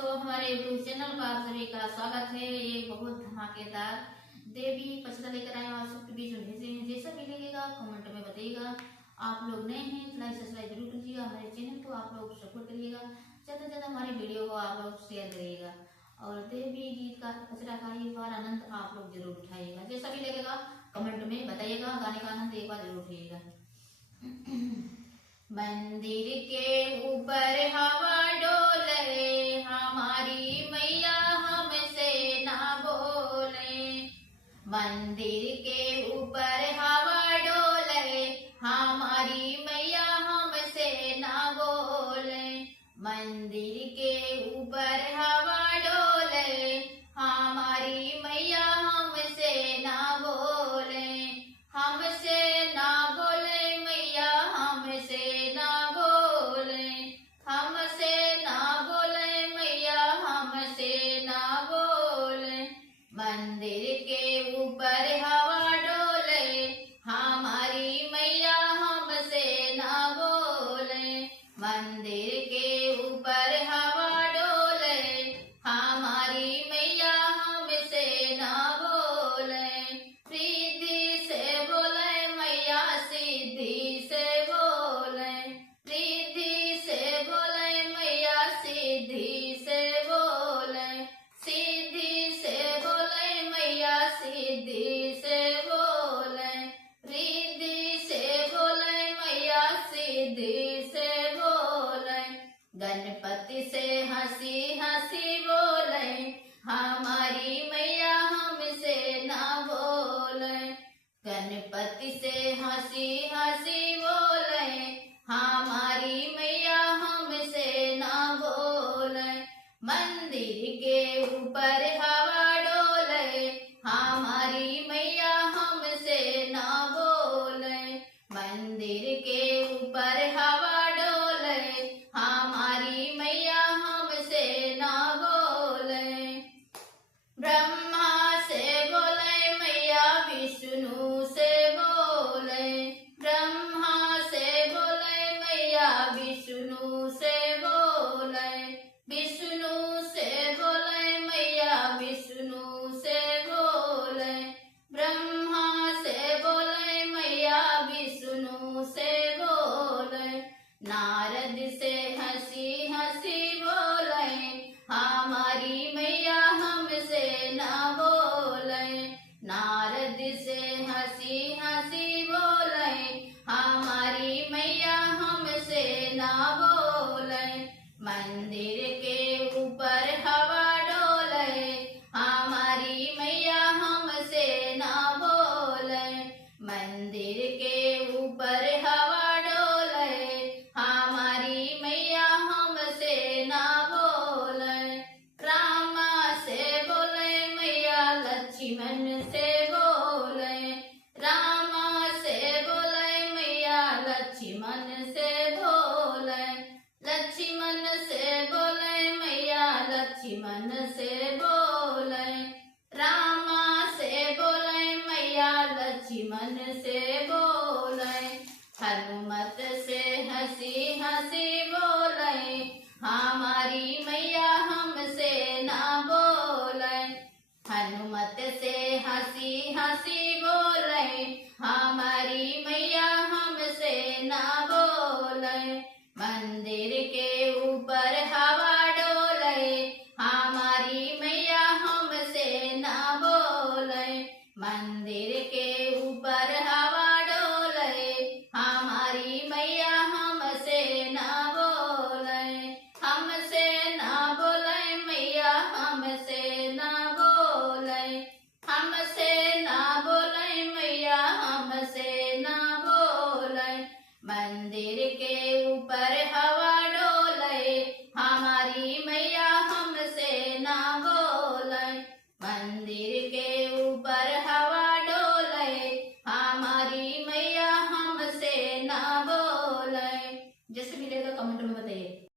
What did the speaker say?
दोस्तों, हमारे YouTube channel पर आप सभी का स्वागत है। ये बहुत धमाकेदार देवी पचरा लेकर आए आप सबके बीच में भेजे हैं। जैसा भी लगेगा कमेंट में बताइएगा। आप लोग नए हैं तो लाइक सब्सक्राइब जरूर कीजिएगा। हमारे चैनल को आप लोग सपोर्ट करिएगा, ज़्यादा से ज़्यादा हमारी वीडियो को आप लोग शेयर करिएगा और देवी गीत का पचरा का एक बार आनंद आप लोग जरूर उठाइएगा। जैसा भी लगेगा कमेंट में बताइएगा। गाने का आनंद एक बार जरूर उठाइएगा। मंदिर के ऊपर हवा डोले, हमारी मैया हमसे ना बोले। मंदिर के ऊपर हवा डोले, हमारी मैया हमसे ना बोले। मंदिर के ऊपर हवा डोले, हमारी मैया हमसे ना बोले। हमसे ना बोले मैया, हमसे ना बोले। हमसे ना बोले मैया, हमसे ना बोले। मंदिर के ऊपर हवा डोले, हमारी मैया हमसे ना बोले। मंदिर के ऊपर हवा डोले, हमारी मैया हमसे ना बोले। प्रीति से बोले मैया, सीधी से बोले। प्रीति से बोले मैया, सीधी से बोले। सीधी से बोले मैया, सीधी से बोले। प्रीति से बोले मैया, सीधी से बोले। गणपति से हंसी हंसी बोले, हमारी मैया हमसे ना बोले। गणपति से हंसी हंसी बोले, हमारी मैया हमसे ना बोले। मंदिर के ऊपर हवा डोले, हमारी मैया हमसे ना बोले। मंदिर के ऊपर हवा डोले, हमारी मैया हमसे ना बोले। ब्रह्मा से बोले मैया, विष्णु से बोले। ब्रह्मा से बोले मैया, विष्णु से बोले। विष्णु से बोले मैया, विष्णु से बोले। ब्रह्मा से बोले मैया, विष्णु से बोले। नारद से हंसी हंसी बोले, हमारी मैया हमसे ना बोले। नारद से हंसी हंसी बोले, हमारी मैया हमसे ना बोले। मंदिर के ऊपर हवा डोले, हमारी मैया हमसे ना बोले। मंदिर के ऊपर हवा डोले, हमारी मैया हमसे ना बोले। रामा से बोले मैया, लक्ष्मण से बोले। रामा से बोले मैया, लक्ष्मण से बोले। लक्ष्मण से बोले मैया, लक्ष्मण से बोले।